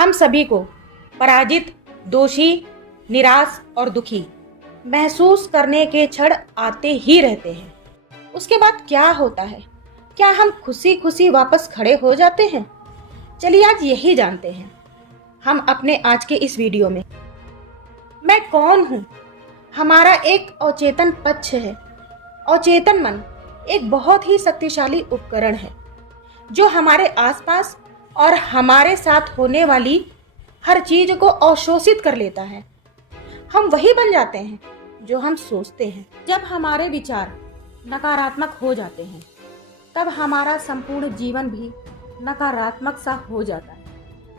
हम सभी को पराजित, दोषी, निराश और दुखी महसूस करने के क्षण आते ही रहते हैं। उसके बाद क्या होता है? क्या हम खुशी खुशी वापस खड़े हो जाते हैं? चलिए आज यही जानते हैं हम अपने आज के इस वीडियो में। मैं कौन हूँ? हमारा एक अवचेतन पक्ष है। अवचेतन मन एक बहुत ही शक्तिशाली उपकरण है जो हमारे आसपास और हमारे साथ होने वाली हर चीज को अवशोषित कर लेता है। हम वही बन जाते हैं जो हम सोचते हैं। जब हमारे विचार नकारात्मक हो जाते हैं तब हमारा संपूर्ण जीवन भी नकारात्मक सा हो जाता है।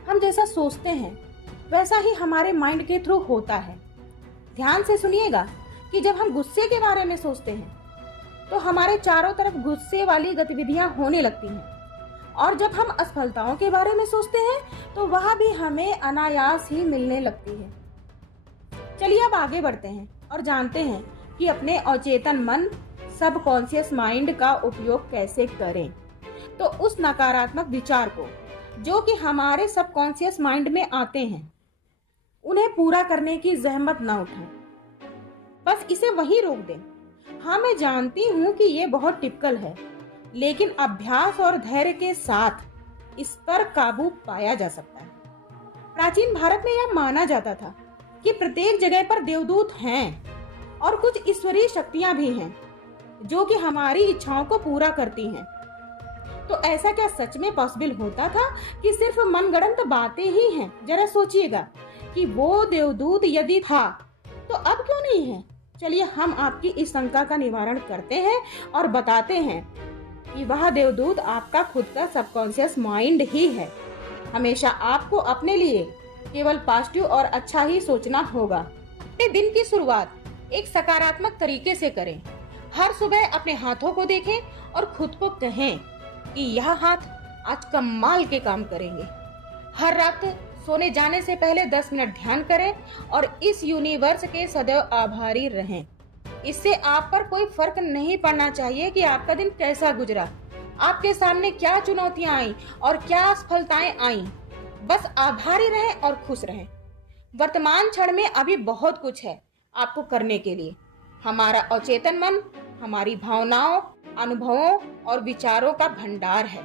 हम जैसा सोचते हैं वैसा ही हमारे माइंड के थ्रू होता है। ध्यान से सुनिएगा कि जब हम गुस्से के बारे में सोचते हैं तो हमारे चारों तरफ गुस्से वाली गतिविधियां होने लगती हैं, और जब हम असफलताओं के बारे में सोचते हैं तो वह भी हमें अनायास ही मिलने लगती है। चलिए अब आगे बढ़ते हैं और जानते हैं कि अपने अवचेतन मन सबकॉन्शियस माइंड का उपयोग कैसे करें। तो उस नकारात्मक विचार को जो कि हमारे सबकॉन्शियस माइंड में आते हैं उन्हें पूरा करने की जहमत ना उठाएं, बस इसे वहीं रोक दें। हाँ, मैं जानती हूँ कि ये बहुत टिपिकल है, लेकिन अभ्यास और धैर्य के साथ इस पर काबू पाया जा सकता है। प्राचीन भारत में यह माना जाता था कि प्रत्येक जगह पर देवदूत हैं और कुछ ईश्वरीय शक्तियां भी हैं जो कि हमारी इच्छाओं को पूरा करती हैं। तो ऐसा क्या सच में पॉसिबल होता था कि सिर्फ मनगढ़ंत बातें ही हैं? जरा सोचिएगा कि वो देवदूत यदि था तो अब क्यों नहीं है? चलिए हम आपकी इस शंका का निवारण करते हैं और बताते हैं कि वह देवदूत आपका खुद का सबकॉन्शियस माइंड ही है। हमेशा आपको अपने लिए केवल पॉजिटिव और अच्छा ही सोचना होगा। अपने दिन की शुरुआत एक सकारात्मक तरीके से करें। हर सुबह अपने हाथों को देखें और खुद को कहें कि यह हाथ आज कमाल के काम करेंगे। हर रात सोने जाने से पहले 10 मिनट ध्यान करें और इस यूनिवर्स के सदैव आभारी रहें। इससे आप पर कोई फर्क नहीं पड़ना चाहिए कि आपका दिन कैसा गुजरा, आपके सामने क्या चुनौतियां आई और क्या सफलताएं आई। बस आभारी रहें और खुश रहें। वर्तमान क्षण में अभी बहुत कुछ है आपको करने के लिए। हमारा अवचेतन मन हमारी भावनाओं, अनुभवों और विचारों का भंडार है,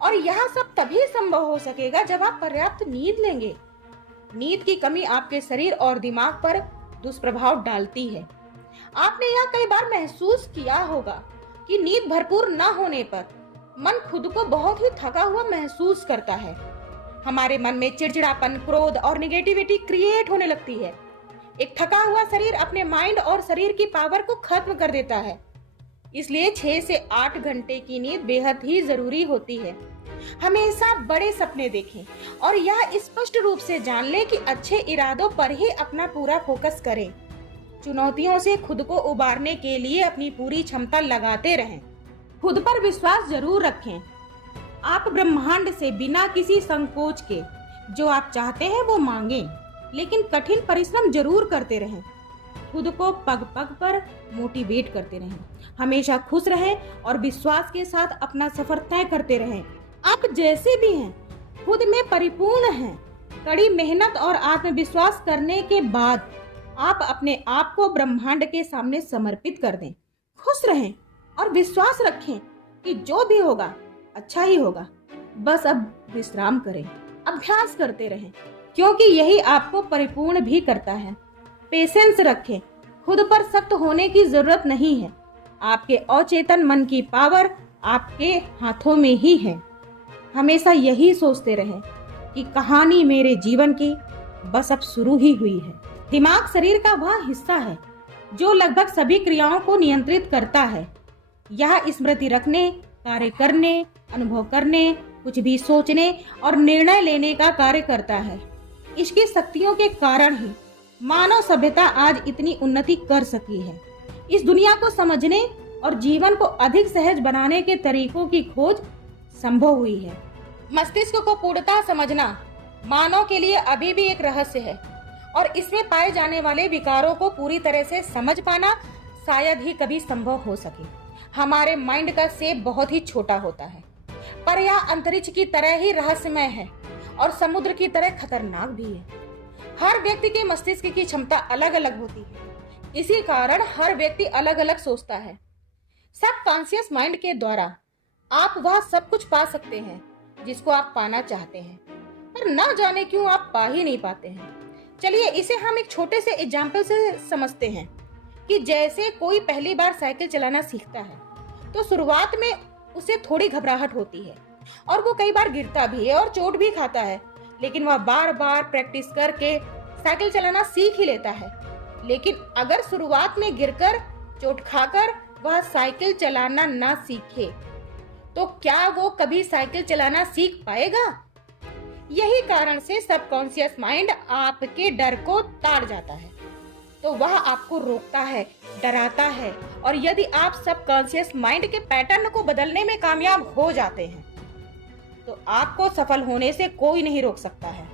और यह सब तभी संभव हो सकेगा जब आप पर्याप्त नींद लेंगे। नींद की कमी आपके शरीर और दिमाग पर दुष्प्रभाव डालती है। आपने यह कई बार महसूस किया होगा कि नींद भरपूर न होने पर मन खुद को बहुत ही थका हुआ महसूस करता है। हमारे मन में चिड़चिड़ापन, क्रोध और निगेटिविटी क्रिएट होने लगती है। एक थका हुआ शरीर अपने माइंड और शरीर की पावर को खत्म कर देता है। इसलिए 6 से 8 घंटे की नींद बेहद ही जरूरी होती है। हमेशा बड़े सपने देखें और यह स्पष्ट रूप से जान लें कि अच्छे इरादों पर ही अपना पूरा फोकस करें। चुनौतियों से खुद को उबारने के लिए अपनी पूरी क्षमता लगाते रहें। खुद पर विश्वास जरूर रखें। आप ब्रह्मांड से बिना किसी संकोच के जो आप चाहते हैं वो मांगें, लेकिन कठिन परिश्रम जरूर करते रहें। खुद को पग पग पर मोटिवेट करते रहें। हमेशा खुश रहें और विश्वास के साथ अपना सफर तय करते रहें। आप जैसे भी हैं खुद में परिपूर्ण हैं। कड़ी मेहनत और आत्मविश्वास करने के बाद आप अपने आप को ब्रह्मांड के सामने समर्पित कर दें। खुश रहें और विश्वास रखें कि जो भी होगा अच्छा ही होगा। बस अब विश्राम करें, अभ्यास करते रहें, क्योंकि यही आपको परिपूर्ण भी करता है। पेशेंस रखें। खुद पर सख्त होने की जरूरत नहीं है। आपके अवचेतन मन की पावर आपके हाथों में ही है। हमेशा यही सोचते रहें कि कहानी मेरे जीवन की बस अब शुरू ही हुई है। दिमाग शरीर का वह हिस्सा है जो लगभग सभी क्रियाओं को नियंत्रित करता है। यह स्मृति रखने, कार्य करने, अनुभव करने, कुछ भी सोचने और निर्णय लेने का कार्य करता है। इसकी शक्तियों के कारण ही मानव सभ्यता आज इतनी उन्नति कर सकी है। इस दुनिया को समझने और जीवन को अधिक सहज बनाने के तरीकों की खोज संभव हुई है। मस्तिष्क को पूर्णतः समझना मानव के लिए अभी भी एक रहस्य है, और इसमें पाए जाने वाले विकारों को पूरी तरह से समझ पाना शायद ही कभी संभव हो सके। हमारे माइंड का शेप बहुत ही छोटा होता है, पर यह अंतरिक्ष की तरह ही रहस्यमय है और समुद्र की तरह खतरनाक भी है। हर व्यक्ति के मस्तिष्क की क्षमता अलग अलग होती है, इसी कारण हर व्यक्ति अलग अलग सोचता है। सबकॉन्शियस माइंड के द्वारा आप वह सब कुछ पा सकते हैं जिसको आप पाना चाहते हैं, पर ना जाने क्यों आप पा ही नहीं पाते हैं। चलिए इसे हम एक छोटे से एग्जाम्पल से समझते हैं कि जैसे कोई पहली बार साइकिल चलाना सीखता है तो शुरुआत में उसे थोड़ी घबराहट होती है और वो कई बार गिरता भी है और चोट भी खाता है, लेकिन वह बार बार प्रैक्टिस करके साइकिल चलाना सीख ही लेता है। लेकिन अगर शुरुआत में गिरकर चोट खाकर वह साइकिल चलाना ना सीखे तो क्या वो कभी साइकिल चलाना सीख पाएगा? यही कारण से सबकॉन्शियस माइंड आपके डर को ताड़ जाता है, तो वह आपको रोकता है, डराता है। और यदि आप सबकॉन्शियस माइंड के पैटर्न को बदलने में कामयाब हो जाते हैं तो आपको सफल होने से कोई नहीं रोक सकता है।